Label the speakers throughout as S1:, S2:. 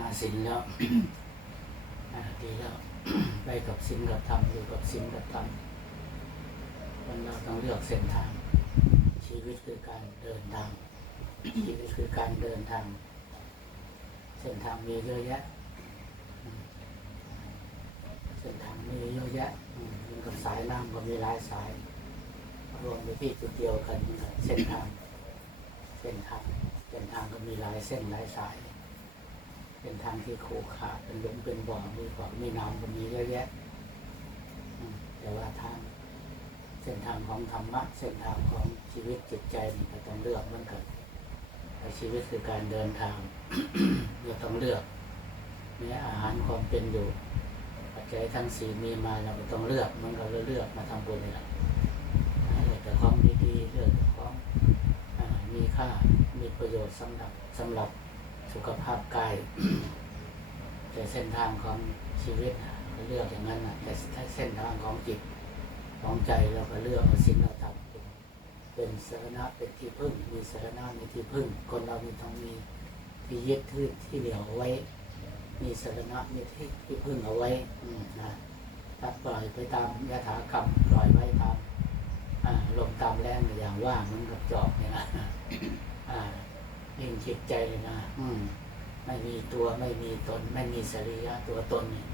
S1: นาศีลแล้วอ่าดีแล้วไปกับศีลกับธรรมอยู่กับศีลกับธรรมคนเราต้องเลือกเส้นทาง ชีวิตคือการเดินทาง ชีวิตคือการเดินทาง เส้นทางมีเยอะแยะอืมเส้นทางมีเยอะแยะอืมเหมือนกับสายน้ำก็มีหลายสาย รวมไปที่จุดเดียวกันกับเส้นทาง เส้นทางเส้นทางก็มีหลายเส้นหลายสาย เป็นทางที่โขขระเป็นหลุมเป็นบ่อมีบ่อมีน้ำก็มีเยอะแยะแต่ว่าทางเส้นทางของธรรมะเส้นทางของชีวิตจิตใจนี่ก็ต้องเลือกมือนกันแต่ชีวิตคือการเดินทางเราต้องเลือกแม้อาหารความเป็นอยู่ปัจจัยทั้งสี่มีมาเราก็ต้องเลือกมันก็เลือกมาทำบุญนี่แหละเลือกแต่ของดีๆเลือกแต่ของอ่ามีค่ามีประโยชน์สำหรับสำหรับ สุขภาพกายแต่เส้นทางของชีวิตก็เลือกอย่างนั้นนะแต่เส้นทางของจิตของใจเราก็เลือกเอาสิ่งเราทำเป็นเป็นสาระเป็นที่พึ่ง มีสาระมีที่พึ่ง คนเรามีต้องมีที่ยึดถือที่เหลียวเอาไว้ มีสาระมีที่ที่พึ่งเอาไว้นะถ้าปล่อยไปตามยถากรรมปล่อยไว้ตามลมตามแรงอย่างว่ามันกับจอบเนี่ยนะ อ่ายิ่งจิตใจเลยนะอืมไม่มีตัวไม่มีตน ไม่มีสรีระตัวตนนี่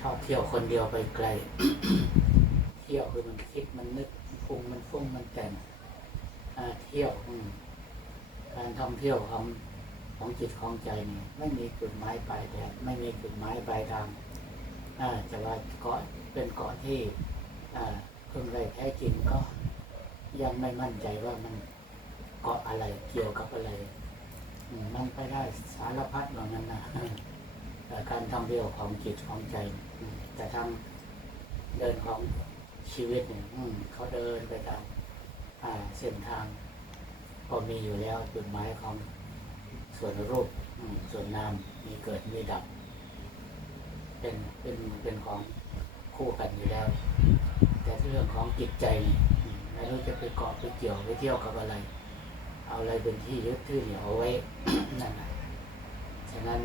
S1: ชอบเที่ยวคนเดียวไปไกล เที่ยวคือมันคิดมันนึกมันปรุงมันฟุ้งมันแต่งอ่าเที่ยวอืมการท่องเที่ยวของของจิตของใจนี่ไม่มีจุดหมายปลายแดนไม่มีจุดหมายปลายทางอ่าจะว่าเกาะเป็นเกาะที่อ่าเพิ่งได้แท้จริงก็ยังไม่มั่นใจว่ามันเกาะอะไรเกี่ยวกับอะไรอื มันไปได้สารพัดเหล่านั้นนะแต่การท่องเที่ยวของจิตของใจ แต่ทาเดินของชีวิตเนี่ยอืเขาเดินไปตามเส้นทางก็มีอยู่แล้วจุดหมายของส่วนรูปอืส่วนนามมีเกิดมีดับ เป็นเป็นเป็นของคู่กันอยู่แล้ว แต่เรื่องของจิตใจไม่รู้จะไปเกาะไปเกี่ยวไปเที่ยวกับอะไร เอาอะไรเป็นที่ยึดถือเหนี่ยวเอาไว้ นั่นแหละฉะนั้น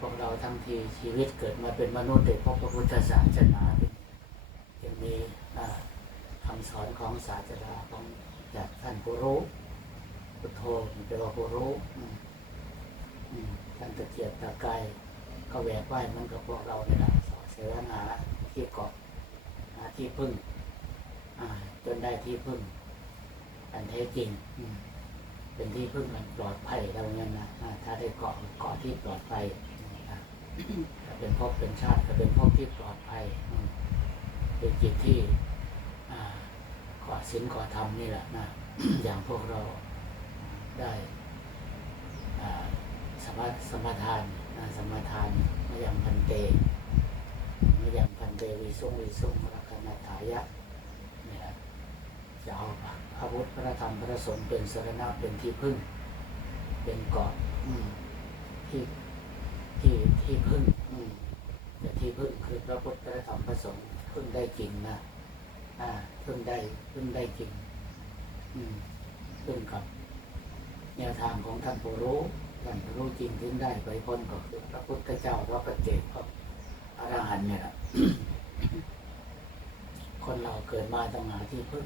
S1: พวกเราทั้งทีชีวิตเกิดมาเป็นมนุษย์ได้พบพระพุทธศาสนาเป็นยังมีอ่าคำสอนของศาสดาของจากท่านผู้รู้พุทโธมันเป็นว่าผู้รู้ท่านตะเกียบตะกายก็แหวกว่ายเหมันกับพวกเราเนี่ยแหละสอเสวนาที่เกาะหาที่พึ่งจนได้ที่พึ่ง อันแท้จริงอื เป็นที่พึ่งอันปลอดภัยเราเนี่ยนะถ้าได้เกาะเกาะที่ปลอดภัยอืมอ่าถ้าเป็นภพเป็นชาติก็เป็นภพที่ปลอดภัยเป็นจิตที่อ่าขอสินขอธรรมนี่แหละนะอย่างพวกเราได้สมาสมาทานสมาทานมายังพันเตมายังพันเตวิสุงวิสุงรักนาถายะนี่แหละ จะเอาพระพุทธพระธรรมพระสงฆ์เป็นสรณะเป็นที่พึ่ง เป็นเกาะที่ที่ที่พึ่งแต่ที่พึ่งคือพระพุทธพระธรรมพระสงฆ์พึ่งได้จริงนะอ่าพึ่งได้พึ่งได้จริง อืมพึ่งกับแนวทางของท่านผู้รู้ท่านรู้จริงถึงได้ไปพ้นก็คือพระพุทธเจ้าพระปัจเจกพระอรหันต์เนี่ยแหละคนเราเกิดมาต้องหาที่พึ่ง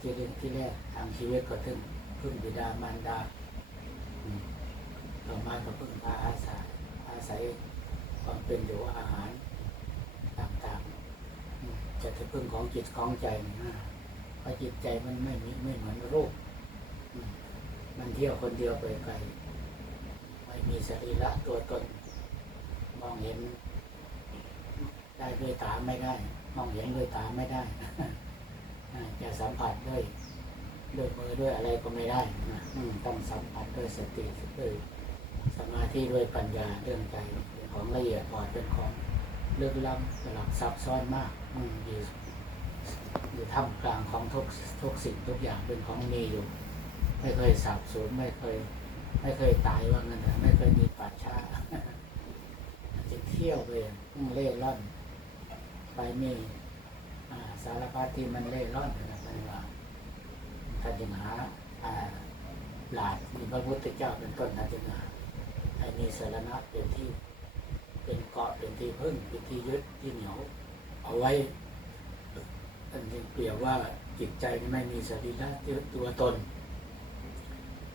S1: ที่เรื่องที่แรกทางชีวิตก็ถึงพึ่งบิดามารดาต่อมาก็พึ่งพาอาศัยอาศัยความเป็นอยู่อาหารต่างๆจะจะพึ่งของจิตของใจนะเพราะจิตใจมันไม่มีไม่เหมือนรูปมันเที่ยวคนเดียวไปไกลไม่มีสรีระตัวตน มองเห็น ได้ด้วยตาไม่ได้ มองเห็นด้วยตาไม่ได้ จะสัมผัสด้วยด้วยมือด้วยอะไรก็ไม่ได้นะต้องสัมผัสด้วยสติด้วยสมาธิด้วยปัญญาเรื่องใจเป็นของละเอียดอ่อนเป็นของลึกล้ำสลับซับซ้อนมากอืมอยู่อยู่ท่ามกลางของทุกทุกสิ่งทุกอย่างเป็นของมีอยู่ ไม่เคยสับสูญไม่เคย ไม่เคยตายว่างั้นไม่เคยมีป่าช้าจะเที่ยวไปเล่ร่อนไปมี สารพัดที่มันเล่ร่อนนะไม่ว่าถ้าจึงหาอ่าหลานมีพระพุทธเจ้าเป็นต้นนจึงหาให้มีสารณะเป็นที่เป็นเกาะเป็นที่พึ่งเป็นที่ยึดที่เหนียวเอาไว้อันนี้เปรียบว่าจิตใจไม่มีสรีระตัวตน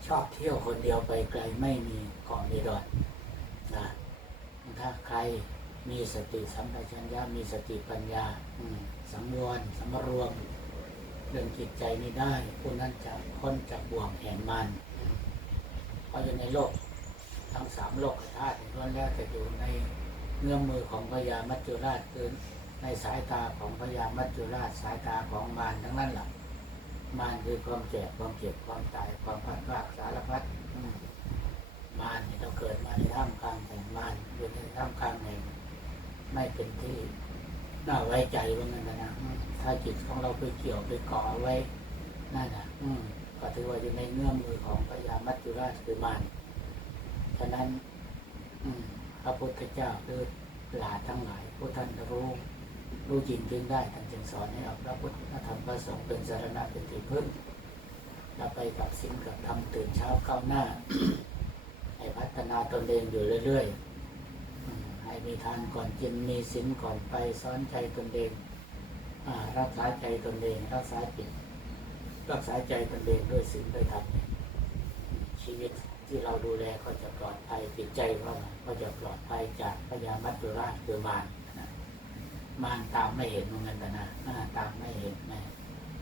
S1: ชอบเที่ยวคนเดียวไปไกลไม่มีเกาะมีดอนนะถ้าใครมีสติสัมปชัญญะมีสติปัญญา อืม สังวรสำรวมเรื่องจิตใจนี้ได้ผู้นั้นจะพ้นจากบ่วงแห่งมันเพราะอยู่ในโลกทั้งสามโลกธาตุล้วนแล้วแต่อยู่ในเงื่อมมือของพญามัจจุราชคือในสายตาของพญามัจจุราชสายตาของมารทั้งนั้นแหละมารคือความแก่ความเจ็บความตายความพัดพลาดสารพัดมารนี่เราเกิดมาในท่ามกลางแห่งมารอยู่ในท่ามกลางแห่งไม่เป็นที่ น่าไว้ใจว่างั้นนะนะอืมถ้าจิตของเราไปเกี่ยวไปกาะเอไว้นั่นนะอืมก็ถือว่าอยู่ในเงื่อมมือของพญามัจจุราชคือมารฉะนั้น อืมพระพุทธเจ้าคือหลาทั้งหลายผู้ท่านรู้รู้จริงจึงได้ท่านจึงสอนให้เอาพระพุทธธรรมพระสงฆ์เป็นสารณะเป็นที่พึ่งเราไปกับสิ่งกับทำตื่นเช้าก้าวหน้า ให้พัฒนาตนเองอยู่เรื่อย ๆ ให้มีทานก่อนกินมีศีลก่อนไปสอนใจตนเองรักษาใจตนเองรักษาจิตรักษาใจตนเองด้วยศีลด้วยธรรมชีวิตที่เราดูแลก็จะปลอดภัยจิตใจของเราก็จะปลอดภัยจากพยามัจจุราชคือมารนมารตามไม่เห็นเหมือนกันนะอ่าตามไม่เห็นนะ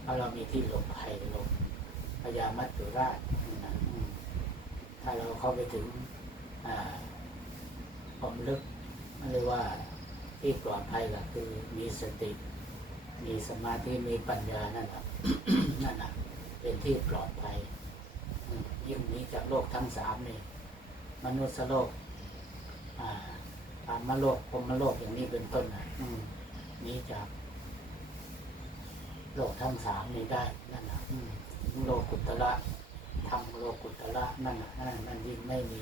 S1: เพราะเรามีที่หลบภัยหลบพยามัจจุราชถ้าเราเข้าไปถึงความลึก เรียกว่าที่ปลอดภัยก็คือมีสติ มีสมาธิ มีปัญญานั่นแหละนั่นแหละเป็นที่ปลอดภัยยิ่งนี้จากโลกทั้งสามนี่มนุษย์โลกอ่าปามโลกพมโลกอย่างนี้เป็นต้นนะอืนี้จากโลกทั้งสามนี้ได้นั่นนะอืมโลกุตระทำโลกุตระนั่นนะนั่นนั่นยิ่งไม่มี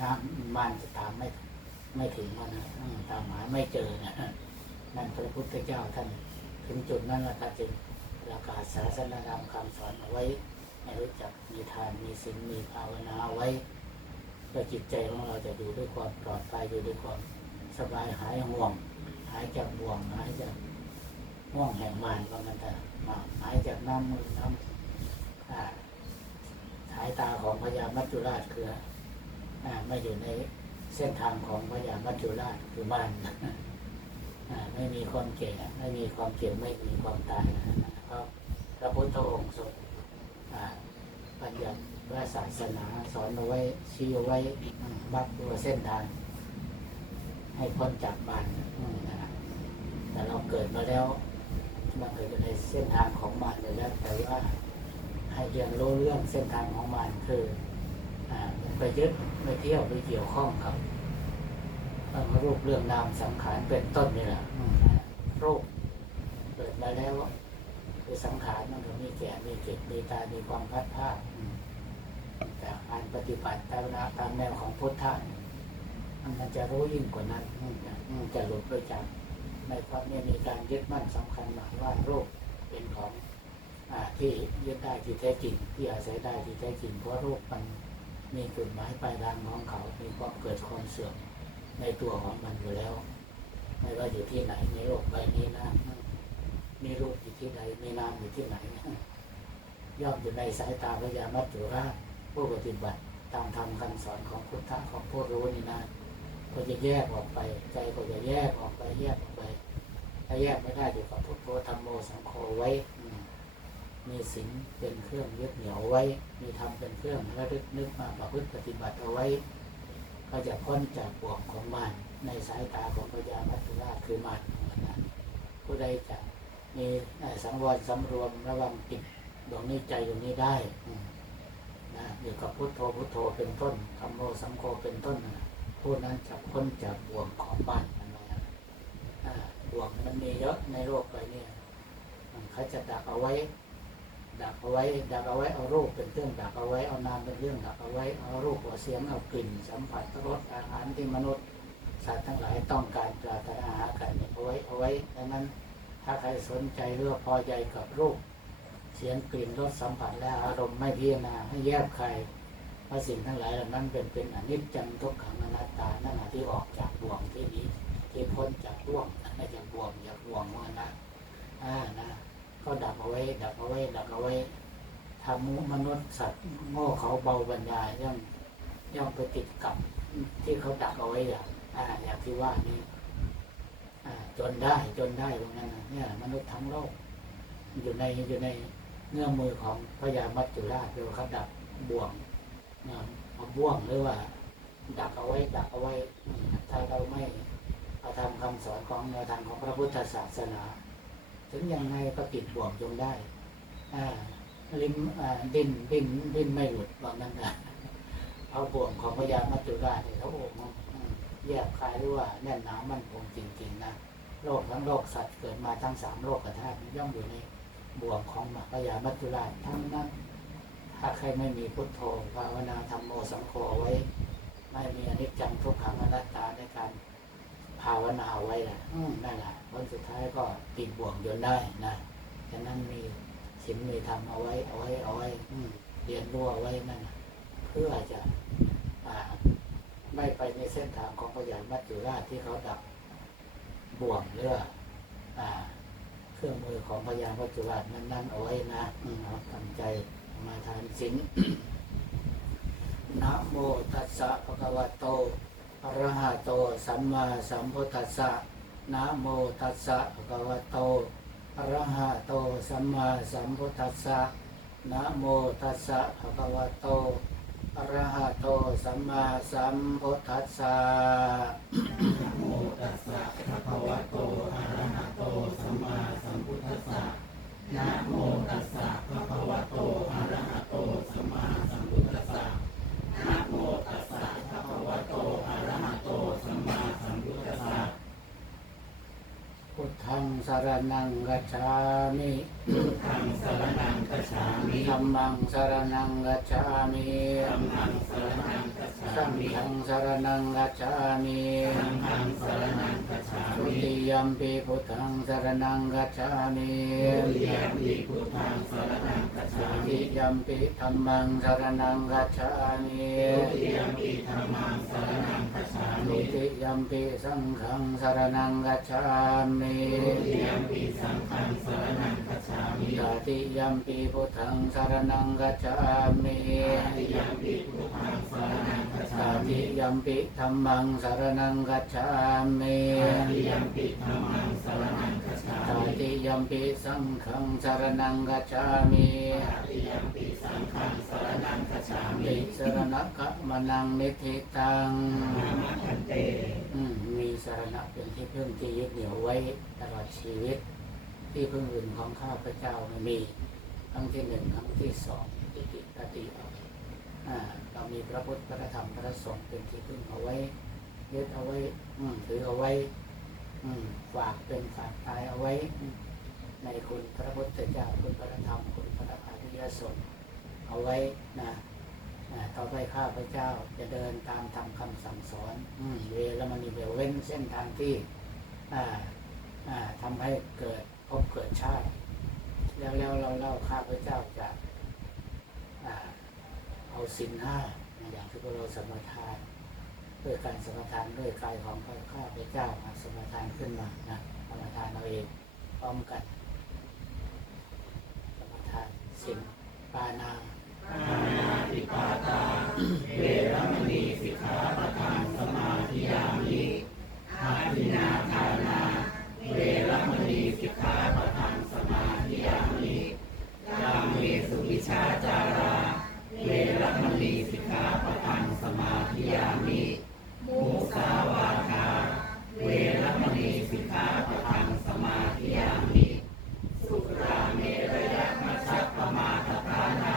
S1: น้ำมันจะตามไม่ ไม่ถึงมันนะตามหมายไม่เจอนะนั่นพระพุทธเจ้าท่านถึงจุดนั้นแล้วท่านจึงประกาศศาสนาธรรมคำสอนเอาไว้ให้รู้จักมีทานมีศีลมีภาวนาเอาไว้เพื่อจิตใจของเราจะอยู่ด้วยความปลอดภัยอยู่ด้วยความสบายหายห่วง หายจากบ่วงหายจากห่วงแห่งมารว่ามันแต่หายจากน้ำมือน้ำอ่าสายตาของพญามัจจุราชคือไม่อยู่ใน เส้นทางของพญามัจจุราชคือมารอ่าไม่มีความเก่ไม่มีความเก่ไม่มีความตายนะครับพระพุทธองค์ทรงอ่าบัญญัติว่าศาสนาสอนเอาไว้ชี้เอาไว้บักตัวเส้นทาง ให้พ้นจากบานแต่เราเกิดมาแล้วมันเกิดมาในเส้นทางของมันเลยแล้วแต่ว่าให้เรียนรู้เรื่องเส้นทางของมันคือ ไปยึดไปเที่ยวไปเกี่ยวข้องกับเรื่องรูปเรื่องนามสังขารเป็นต้นนี่แหละรูปเกิดมาแล้วคือสังขารมันก็มีแก่มีเจ็บมีตายมีความพัดพาดแต่การปฏิบัติตามนวตามแนวของพุทธะมันจะรู้ยิ่งกว่านั้นจะหลุดไปจากในความนี่มีการยึดมั่นสำคัญหมายว่าโรคเป็นของอที่ยึดได้ที่แท้จริงที่อาศัยได้ที่แท้จริงเพราะโรคมัน มีจุดหมายปลายทางของเขา มีความเกิดความเสื่อมในตัวของมันอยู่แล้ว ไม่ว่าอยู่ที่ไหนในโลกใบนี้นะมีรูปอยู่ที่ไหน มีนามอยู่ที่ไหน ย่อมอยู่ในสายตาพญามัจจุราชผู้ปฏิบัติตามธรรมคำสอนของพุทธะของผู้รู้นี่นะก็จะแยกออกไป ใจก็จะแยกออกไปแยกออกไป ถ้าแยกไม่ได้อยู่กับพุทโธธรรมโมสังโฆไว้ มมีศีลเป็นเครื่องยึดเหนี่ยวไว้ มีธรรมเป็นเครื่องระลึกนึกมาประพฤติปฏิบัติเอาไว้ ก็จะพ้นจากบ่วงของมารในสายตาของพญามัจจุราชคือมารนะผู้ใดจะมีสังวรสำรวมระวังจิตดวงนี้ใจดวงนี้ได้นะอยู่กับพุทโธพุทโธเป็นต้นธรรมโมสังโฆเป็นต้นนะผู้นั้นจะพ้นจากบ่วงของบ้านนั่นนะบ่วงมันมีเยอะในโลกไปเนี่ยเขาจะดักเอาไว้ ดักเอาไว้ ดักเอาไว้เอารูปเป็นเครื่องดักเอาไว้เอานามเป็นเรื่องดักเอาไว้เอารูปเอาเสียงเอากลิ่น สัมผัสรสอาหารที่มนุษย์สัตว์ทั้งหลายต้องการปรารถนาหากันเนี่ยเอาไว้เอาไว้ดังนั้นถ้าใครสนใจหรือว่าพอใจกับรูป เสียงกลิ่นรสสัมผัสและอารมณ์ไม่พิจารณาให้แยบคายเพราะสิ่งทั้งหลายเหล่านั้นเป็นเป็นอนิจจังทุกขังอนัตตานั่นแหะที่ออกจากบ่วงที่นี้ที่พ้นจากบ่วงไม่จากบ่วงจากบ่วงว่านะอ่านะ ก็ดับเอาไว้ ดับเอาไว้ ดับเอาไว้ทำมนุษย์สัตว์โง่เขาเบาบรรยายย่อมย่อมไปติดกับที่เขาดักเอาไว้อย่างอ่าอย่างที่ว่านี้อ่าจนได้จนได้ตรงนั้นเนี่ย มนุษย์ทั้งโลก อยู่ในอยู่ในเงื่อมือของพญามัจจุราชเรียว่าเขาดับบ่วงนะเอาบ่วงหรือว่า ดักเอาไว้ ดักเอาไว้ถ้าเราไม่เอาทำคำสอนของแนวทางของพระพุทธศาสนา ถึงยังไงก็ติดบ่วงจงได้อ่าลิ้นอ่าดิ้นดิ้นดินไม่หลุดว่างั้นนะเอาบ่วงของพญามัจจุราชเนี่ยเขาโอ้โหอืมแยกคลายหรือว่าแน่นหนามันคงจริงๆนะโลกทั้งโลกสัตว์เกิดมาทั้งสามโลกธาตุย่อมอยู่ในบ่วงของพญามัจจุราชทั้งนั้นถ้าใครไม่มีพุทโธภาวนาธรรมโมสังโฆเอาไว้ ไม่มีอนิจจังทุกขังอนัตตาในการ ภาวนาเอาไว้นะอืมนั่นแหละผลสุดท้ายก็ติดบ่วงจนได้นะฉะนั้นมีศีลมีธรรมเอาไว้เอาไว้เอาไว้อืมเรียนรู้เอาไว้นั่นน่ะเพื่อจะอ่าไม่ไปในเส้นทางของพยานมัจจุราชที่เขาดับบ่วงเรืออ่าเครื่องมือของพยานมัจจุราชนั้นๆเอาไว้นะอืมเอาตั้งใจมาทานศีลนะโมตัสสะภะคะวะโต อระหะโตสัมมาสัมพุทธัสสะนะโมตัสสะภะคะวะโตอระหะโตสัมมาสัมพุทธัสสะนะโมตัสสะภะคะวะโตอระหะโตสัมมาสัมพุทธัสสะ
S2: นะโมตัสสะภะคะวะโตอะระหะโต สัมมาสัมพุทธัสสะนะโมตัสสะภะคะวะโต อะระหะโต สัมมาสัมพุทธัสสะนะโมตัสสะภะคะวะโต อะระหะโต สัมมาสัมพุทธัสสะ
S1: พุทธังสา รนังกัจฉามิ
S2: พุทธังสรณังคัจฉามิ
S1: ธัมมังสารนังกัจฉามิ
S2: ธัมมังสรณังคัจฉา
S1: สัง
S2: มิ
S1: ฆังสารนังกัจฉามิ
S2: สังฆังสรณังคัจฉา
S1: ทุ
S2: มิ
S1: ติยมปีพุทธังสารนังกัจฉามิ
S2: ทุติยมปิพุทธังสรณังคัจฉา
S1: ทุ
S2: มิ
S1: ติยมปีธรรมังสารนังกัจฉามิ
S2: ทุติยมปิธัมมังสรณังคัจฉา
S1: ทุ
S2: มิ
S1: ติยมปีสังฆังสารนังกัจฉามิ
S2: ทุติยมปิสังฆังสรณังคัจฉามิ
S1: ตติยมปีพุทธังสารนังกัจฉามิ
S2: ตติยมปิพุทธังสรณังคัจ
S1: ต
S2: ฉามิ
S1: ติยมปีธรรมังสารนังกัจฉามิ
S2: ตติยมปิธัมมังสรณังคัจฉา
S1: ต
S2: มิ
S1: ติยมปีสังฆังสารนังกัจฉามิ
S2: ตติยมปิสังฆังสรณังคัจฉามิ
S1: ติสรณะกะมนังนิธิตัง
S2: นามคันเต
S1: อืมมีสารณะเป็นที่พึ่งที่ยึดเหนี่ยวไว้ตลอดชีวิต ที่พึ่งอื่นของข้าพเจ้าไม่มีครั้งที่หนึ่งครั้งที่สองติติตติอ่าเรามีพระพุทธพระธรรมพระสงฆ์เป็นที่พึ่งเอาไว้ยึดเอาไว้ อืมถือเอาไว้ อืมฝากเป็นฝากตายเอาไว้ ในคุณพระพุทธเจ้าคุณพระธรรมคุณพระอริยสงฆ์เอาไว้นะ ต่อไปข้าพเจ้าจะเดินตามทำคำสั่งสอนอืมเวลามันมีเวลเว้นเส้นทางที่อ่าอ่าทำให้เกิดพบเกิดชาติ แล้วแล้วเราเล่าข้าพเจ้าจะอ่าเอาสินห้าอย่างที่พวกเราสมทานด้วยการสมทานด้วยกายของข้าพเจ้ามาสมทานขึ้นมานะสมทานเราเองพร้อมกันสมทานสินปานา
S2: อานาติปาตา เวรมณีสิกขาปะทังสมาธิยามิอาทินาทานา เวรมณีสิกขาปะทังสมาธิยามิกาเมสุวิชาจารา เวรมณีสิกขาปะทังสมาธิยามิ มุสาวาทา เวรมณีสิกขาปะทังสมาธิยามิ สุราเมรยะมัชฌปมาทฐานา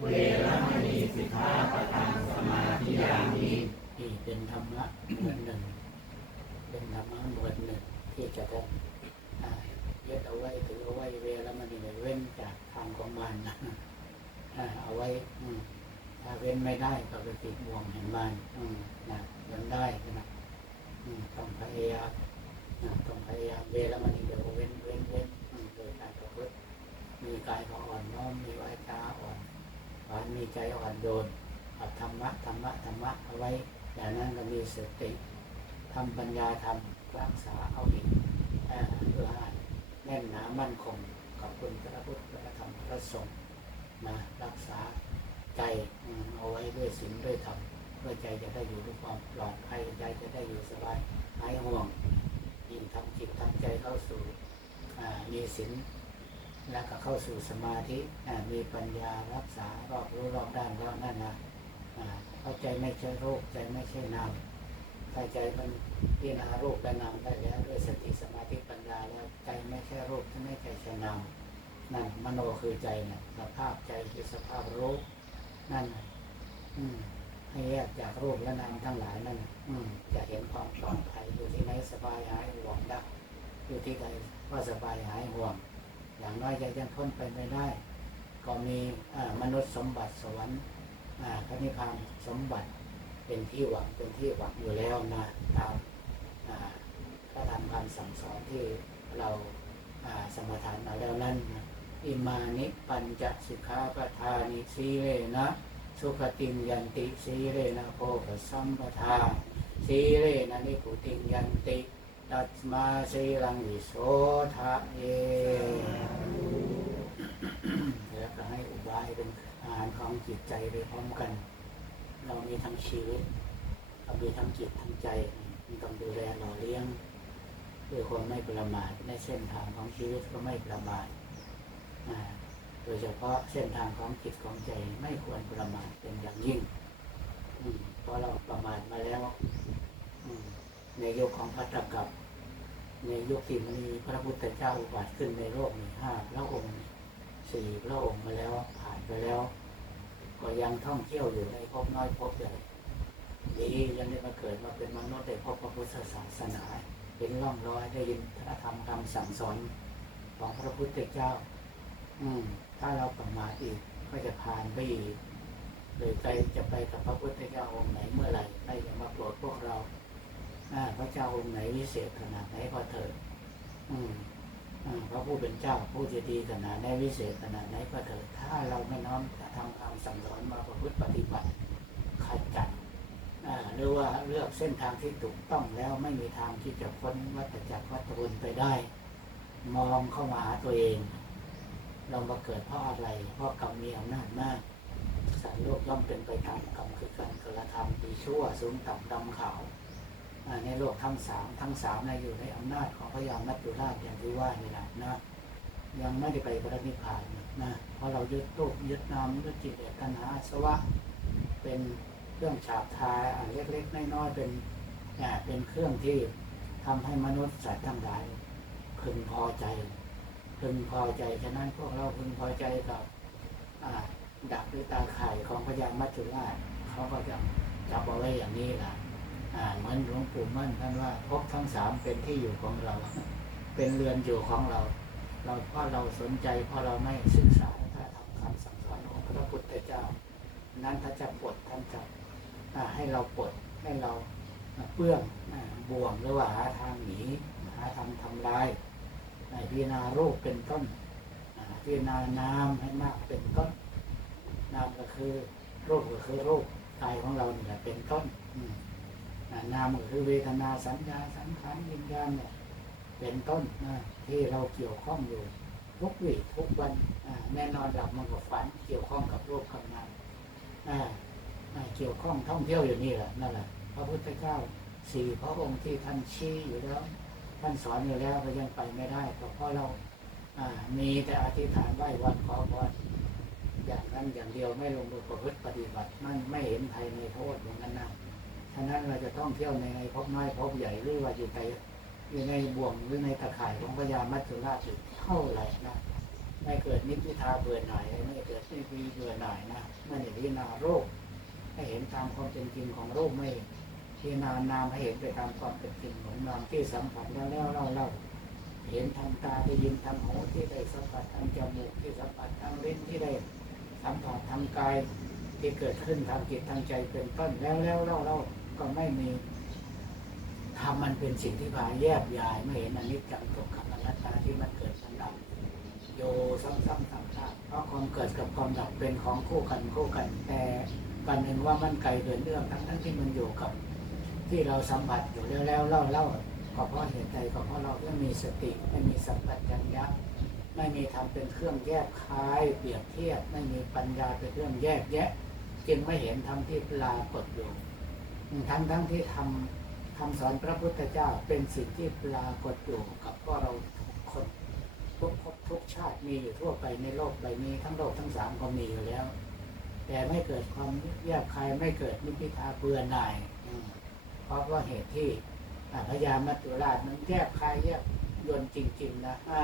S2: เวรมณีสิกขาปะทังสมาธิยามิ
S1: นี่เป็นธรรมะหมวดหนึ่ง เป็นธรรมะหมวดหนึ่งที่จะต้องอ่ายึดเอาไว้ถือเอาไว้เวลามันไม่เว้นจากทางของมันนะอ่าเอาไว้อืมถ้าเว้นไม่ได้ก็ไปติดบ่วงแห่งมันอืมนะยังได้นะอืมต้องพยายามนะต้องพยายามเวลามันเดี๋ยวเว้นเว้นเว้นอืมโดยการประพฤติมีกายก็อ่อนน้อมมีวาจาอ่อนหวานมีใจอ่อนโยน เอาธรรมะธรรมะธรรมะเอาไว้อย่างนั้นก็มีสติทำปัญญาทำรักษาเอาเอ่อเพื่อให้แน่นหนามั่นคงกับคุณพระพุทธพระธรรมพระสงฆ์มารักษาใจเอาไว้ด้วยศีลด้วยธรรมเพื่อใจจะได้อยู่ด้วยความปลอดภัยใจจะได้อยู่สบายหายห่วงยิ่งทำจิตทำใจเข้าสู่มีศีลแล้วก็เข้าสู่สมาธิมีปัญญารักษารอบรู้รอบด้านแล้วนั่นนะอ่าเข้าใจไม่ใช่โรคใจไม่ใช่นาม ถ้าใจมันพิจารณาโรคและนามได้แล้วด้วยสติสมาธิปัญญาแล้วใจไม่ใช่โรคไม่ใช่ช่นามนั่นมโนคือใจนะสภาพใจคือสภาพโรคนั่นอืมให้แยกจากโรคและนามทั้งหลายนั่นอืมจะเห็นความปลอดภัยอยู่ที่ไหนสบายหายห่วงได้อยู่ที่ใดก็สบายหายห่วง อย่างน้อยใจยังพ้นไปไม่ได้ ก็มีมนุษย์สมบัติสวรรค์พระนิพพานสมบัติ เป็นที่หวังเป็นที่หวังอยู่แล้วนะตามอ่าพระธรรมคำสั่งสอนที่เราอ่าสมทานมาแล้วนั้นนะอิมานิปัญจสิกขาปทานิสีเลนะสุขติมยันติสีเลนะโพกสัมปทาสีเลนะนิพุติมยันติตัสมาสีลังวิโสทะเยแล้วก็ให้อุบายเป็นอาหารของจิตใจไปพร้อมกัน เรามีทั้งชีวิตเรามีทั้งจิตทั้งใจมันต้องดูแลหล่อเลี้ยงด้วยความไม่ประมาทในเส้นทางของชีวิตก็ไม่ประมาทโดยเฉพาะเส้นทางของจิตของใจไม่ควรประมาทเป็นอย่างยิ่งเพราะเราประมาทมาแล้วในยุคของพัตตกับ ในยุคที่มีพระพุทธเจ้าอุบัติขึ้นในโลกมีห้าพระองค์สี่พระองค์มาแล้วผ่านไปแล้ว ก็ยังท่องเที่ยวอยู่ในภพน้อยภพใหญ่ดียังได้มาเกิดมาเป็นมนุษย์ได้พบพระพุทธศาสนา เป็นร่องรอยได้ยินพระธรรมคำสั่งสอนของพระพุทธเจ้า อืม ถ้าเราประมาทอีกก็จะผ่านไปอีกเลยใจจะไปกับพระพุทธเจ้าองค์ไหนเมื่อไหร่ได้จะมาโปรดพวกเราพระเจ้าองค์ไหนวิเศษขนาดไหนก็เถิดอืม พระผู้เป็นเจ้าผู้จะดีขนาดไหนวิเศษขนาดไหนก็เถิดถ้าเราไม่น้อมทำคำสั่งสอนมาประพฤติปฏิบัติขัดอ่าหรือว่าเลือกเส้นทางที่ถูกต้องแล้วไม่มีทางที่จะพ้นวัฏจักรวัฏวนไปได้ มองเข้ามาหาตัวเอง เรามาเกิดเพราะอะไร เพราะกรรมมีอำนาจมากสัตว์โลกย่อมเป็นไปตามกรรมคือการกระทำดีชั่วสูงต่ำดำขาว ในโลกทั้งสามทั้งสามนะอยู่ในอำนาจของพระยามัจจุราชอย่างที่ว่านี่แหละนะยังไม่ได้ไปพระนิพพานนะเพราะเรายึดรูปยึดนามยึดจิตเดชตัณหาสวะเป็นเครื่องฉาบทาอ่าเล็กๆน้อยๆเป็นอ่เป็นเครื่องที่ทำให้มนุษย์สัตว์ทั้งหลายพึงพอใจพึงพอใจฉะนั้นพวกเราพึงพอใจกับดักด้วยตาข่ายของพระยามัจจุราชเขาก็จะจับเอาไว้อย่างนี้แหละ เหมือนหลวงปู่มั่นท่านว่าพบทั้งสามเป็นที่อยู่ของเรา เป็นเรือนอยู่ของเรา เราเพราะเราสนใจเพราะเราไม่ศึกษาพระธรรมคำสั่งสอนของพระพุทธเจ้า นั้นถ้าจะปลดท่านจะให้เราปลดให้เราเปื้องบ่วงหรือว่าหาทางหนีหาทางทำลายพิจารณาโรคเป็นต้นพิจารณานามให้มากเป็นต้นนามก็คือโรคก็คือโรคกายของเราเนี่ยเป็นต้นอื นามก็คือเวทนาสัญญาสังขารวิญญาณเนี่ยเป็นต้นนะที่เราเกี่ยวข้องอยู่ทุกวี่ทุกวันแน่นอนหลับมันก็ฝัน เกี่ยวข้องกับโลกกับนามเกี่ยวข้องท่องเที่ยวอยู่นี่แหละนั่นแหละพระพุทธเจ้าสี่พระองค์ที่ท่านชี้อยู่แล้ว ท่านสอนอยู่แล้วก็ยังไปไม่ได้เพราะเราอ่ามีแต่อธิษฐานไหว้วันขอพรอย่างนั้นอย่างเดียวไม่ลงมือประพฤติปฏิบัติมันไม่เห็นภัยในโทษอย่างนั้นนะ ฉะนั้นเราจะต้องเที่ยวในในภพน้อยภพใหญ่หรือว่าอยู่ในอยู่ในบ่วงหรือในตะข่ายของพญามัจจุราชอยู่เท่าไหร่นะไม่เกิดนิพพิทาเบื่อหน่ายไม่เกิดนิพีเบื่อหน่ายนะไม่ได้พิจารณาโรค ให้เห็นตามความเป็นจริงของโรคไม่พิจารณานามให้เห็นไปตามความเป็นจริงของนามที่สัมผัสแล้วแล้วเล่าเล่าเห็นทางตาได้ยินทางหูที่ได้สัมผัสทางจมูกที่สัมผัสทางลิ้นที่ได้สัมผัสทางกายที่เกิดขึ้นทางจิตทางใจเป็นต้นแล้วแล้วเล่าเล่า ก็ไม่มีทำมันเป็นสิ่งที่พาแยบยายไม่เห็นอนิจจังทุกขังอนัตตาที่มันเกิดมันดับโยซ้ำๆซ้ำๆเพราะความเกิดกับความดับเป็นของคู่กันคู่กัน แต่ปันหนึ่งว่ามันไกลเดินเรื่องทั้งทั้งที่มันอยู่กับ ที่เราสัมผัสอยู่แล้วแล้วเล่าเล่าก็เพราะเหตุใดก็เพราะเราไม่มีสติไม่มีสัมปชัญญะไม่มีทำเป็นเครื่องแยกคายเปรียบเทียบไม่มีปัญญาเป็นเครื่องแยกแยะ จึงไม่เห็นธรรมที่ปรากฏอยู่ ทั้งทั้งที่ทำคำสอนพระพุทธเจ้าเป็นสิ่งที่ปรากฏอยู่กับพวกเราทุกคนทุกภพทุกชาติมีอยู่ทั่วไปในโลกใบนี้ทั้งโลกทั้งสามก็มีอยู่แล้ว แต่ไม่เกิดความแยกคายไม่เกิดนิพพิทาเบื่อหน่ายเพราะว่าเหตุที่พญามัจจุราชมันแยกคายแยกยนต์จริง ๆ นะอ่า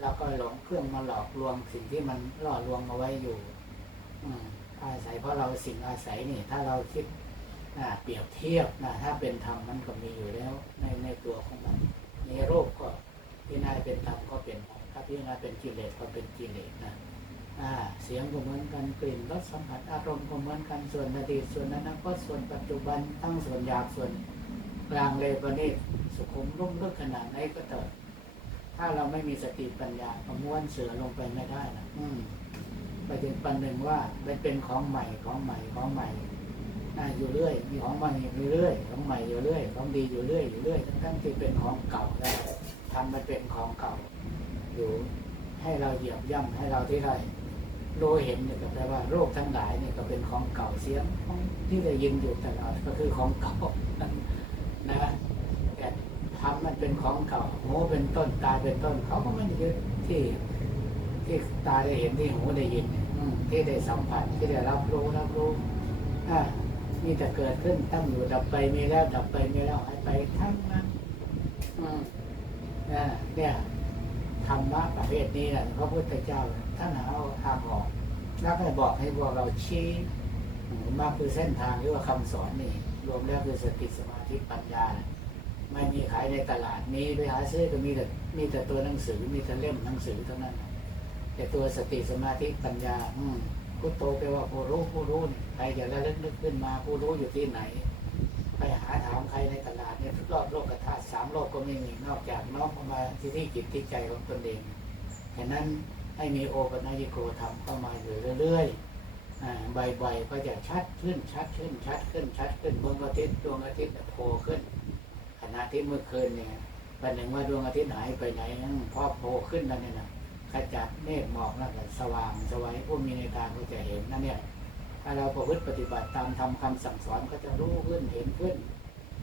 S1: เราก็หลงเครื่องมาหลอกลวงสิ่งที่มันล่อลวงเอาไว้อยู่อืมอาศัยเพราะเราสิ่งอาศัยนี่ ถ้าเราคิด เปรียบเทียบนะถ้าเป็นธรรมมันก็มีอยู่แล้วในในตัวของมันในรูปก็พิจารณาเป็นธรรมก็เป็นธรรมถ้าพิจารณาเป็นกิเลสก็เป็นกิเลสนะเสียงก็เหมือนกันกลิ่นรสสัมผัสอารมณ์ก็เหมือนกันส่วนอดีตส่วนอนาคตส่วนปัจจุบันทั้งส่วนหยาบส่วนกลางเลยประณีตสุขุมรุ่มลึกขนาดไหนก็เถิดถ้าเราไม่มีสติปัญญาก็ม้วนเสือลงไปไม่ได้นะอืมไปถึงปันหนึ่งว่ามันเป็นของใหม่ของใหม่ของใหม่ อยู่เรื่อย มีของใหม่อยู่เรื่อยของใหม่อยู่เรื่อยของดีอยู่เรื่อยอยู่เรื่อยทั้งทั้งที่เป็นของเก่าแล้วทำมันเป็นของเก่า อยู่ให้เราเหยียบย่ำให้เราที่ไรรู้เห็นเนี่ยก็แปลว่าโรคทั้งหลายเนี่ยก็เป็นของเก่าเสียงที่ได้ยินอยู่ตลอดก็คือของเก่านะแต่ทำมันเป็นของเก่าหูเป็นต้นตาเป็นต้นเขาก็ไม่ได้ที่ที่ตาได้เห็นที่หูได้ยินที่ได้สัมผัสที่ได้รับรู้รับรู้อ่า มีแต่เกิดขึ้นตั้งอยู่ดับไปมีแล้วดับไปมีแล้วหายไปทั้งนั้นเนี่ยธรรมะประเภทนี้แหละพระพุทธเจ้าท่านหาเอาทางออกแล้วก็บอกให้พวกเราชี้มาคือเส้นทางหรือว่าคำสอนนี่รวมแล้วคือสติสมาธิปัญญา ไม่มีขายในตลาดมีไปหาซื้อก็มีแต่มีแต่ตัวหนังสือมีแต่เล่มหนังสือเท่านั้นแต่ตัวสติสมาธิปัญญา อืม พุทโธแปลว่าผู้รู้ผู้รู้นี่ใครจะระลึกนึกขึ้นมาผู้รู้อยู่ที่ไหน ไปหาถามใครในตลาดเนี่ยทุกรอบโลกธาตุสามโลกก็ไม่มีนอกจากน้อมเข้ามาที่ที่จิตที่ใจของตนเองฉะนั้นให้มีโอปัญญิโกธรรมเข้ามาอยู่เรื่อยๆอ่าใบๆก็จะชัดขึ้นชัดขึ้นชัดขึ้นชัดขึ้นดวงอาทิตย์ดวงอาทิตย์โผล่ขึ้นขณะที่เมื่อคืนเนี่ยวันหนึ่งว่าดวงอาทิตย์หายไปไหนอืมพอโผล่ขึ้นแล้วเนี่ยนะ ขจัดเมฆหมอกแล้วก็สว่างสวัยผู้มีในทางก็จะเห็นนั่นเนี่ยถ้าเราประพฤติปฏิบัติตามทำคำสั่งสอนก็จะรู้ขึ้นเห็นขึ้น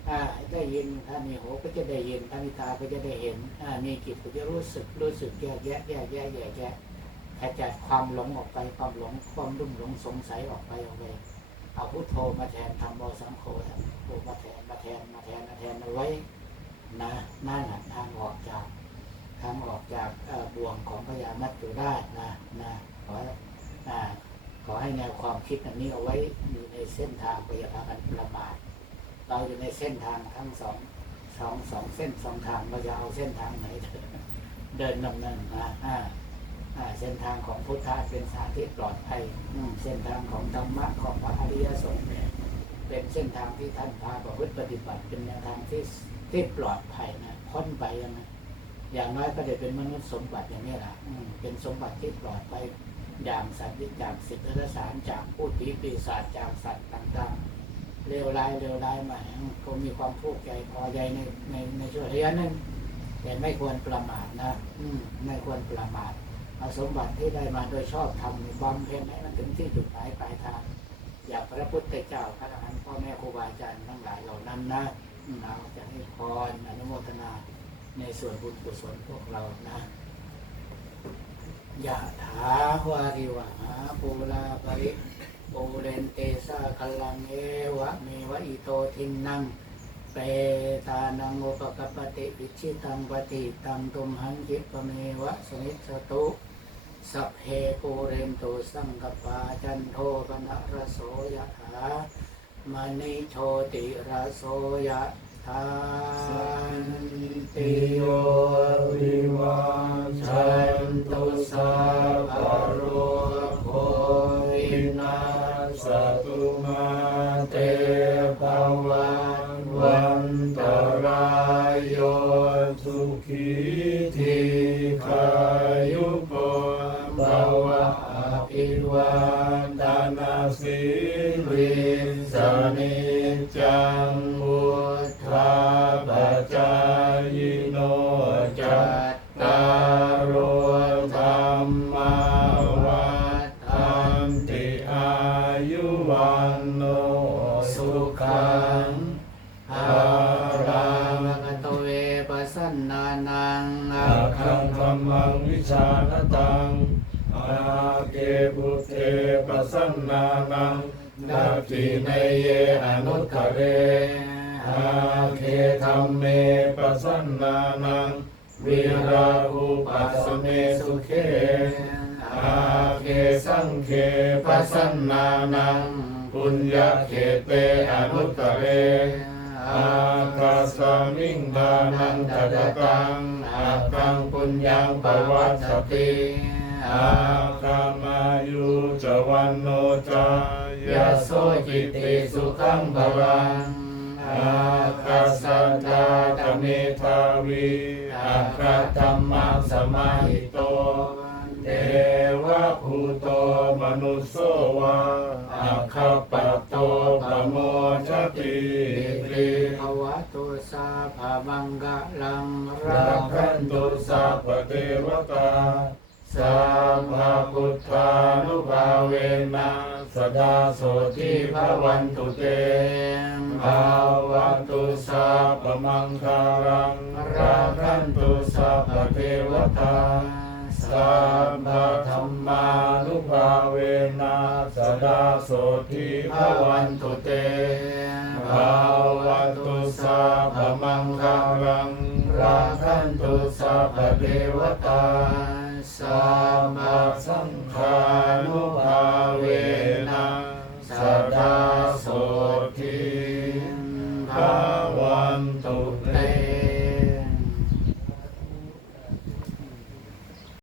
S1: อ่าได้ยินถ้ามีหูก็จะได้ยินถ้ามีตาก็จะได้เห็นมีจิตก็จะรู้สึกรู้สึกแยกแยะแยกแยะแยกแยะขจัดความหลงออกไปความหลงความรุ่มหลงสงสัยออกไปออกไปเอาพุทโธมาแทนทำโมสังโฆทำโธมาแทนมาแทนมาแทนมาแทนเอาไว้นะนั่นแหละทางออกจาก ทางออกจากเอ่อบ่วงของพญามัจจุราชนะนะขออ่าขอให้แนวความคิดอันนี้เอาไว้อยู่ในเส้นทางพยาพากันประมาทเราอยู่ในเส้นทางทั้งสองสองสองเส้นสองทางเราจะเอาเส้นทางไหนเดินดำเนินนะอ่าอ่าเส้นทางของพุทธะเป็นสถานที่ปลอดภัยอืมเส้นทางของธรรมะของพระอริยสงฆ์เนี่ยเป็นเส้นทางที่ท่านพาประพฤติปฏิบัติเป็นแนวทางที่ที่ปลอดภัยนะพ้นไปนะ อย่างน้อยก็ได้เป็นมนุษย์สมบัติอย่างนี้แหละอืมเป็นสมบัติที่ปลอดภัยอย่างสัตว์จากสิทธิรสารจากผู้ผีปีศาจจากสัตว์ต่างๆเลวร้ายเลวร้ายมาก็มีความทุกข์ใจพอใจในในในช่วงระยะนั้นแต่ไม่ควรประมาทนะอืมไม่ควรประมาทเอาสมบัติที่ได้มาโดยชอบทำในบำเพ็ญให้มันถึงที่จุดหมายปลายทางอยากพระพุทธเจ้าพระอรหันต์พ่อแม่ครูบาอาจารย์ทั้งหลายเหล่านั้นนะอืมเราจะให้พรอนุโมทนา ในส่วนบุญกุศลพวกเรานะยะถาวาริวหาปูลาปริปูเรนเตสาคลังเอวะเมวะอิโตทินนังเปตานังโอปกปปติปิชิตังปฏิตังตุมหังคิปะเมวะสมิสตุสัพเพปูเรนโตสังกปาจันโทปนะระโสยะถามณิโชติระโสยะ
S3: อันติโย
S1: ปัสสนานัง
S3: นาทีเนเยอนุตตเรอาเคธรรมเมปัสสนานังวิราหุปัสสเมสุเขอาเคสังเคปัสสนานังปุญญเขเตอนุตเรอาคาสมิงทานังทัตตังอาคังปุญญังปวัตสติ อาคามายุจวันโนจายาโสจิติสุขังภลังอาคาสันตาตเมทาวีอาคาธรรมะสมาหิโต เทวะภูโตมนุสโสวาอาคาปะโตปะโมชติ
S1: เต
S3: ติ
S1: ภวะตุสาภามังกะลัง
S3: รักขันตุสัพพเทวตา สัพพะพุทธานุภาเวนะสดาโสทิภวันตุเตภาวันตุสัพพมังคารังรักขันตุสัพพเทวตาสัมภะธรรมานุภาเวนะสดาโสทิภวันตุเตภาวันตุสัพพมังคารังราคันตุสัพพเทวตา สัมภะสังฆานุภาเวนะสัทธาโสทิภา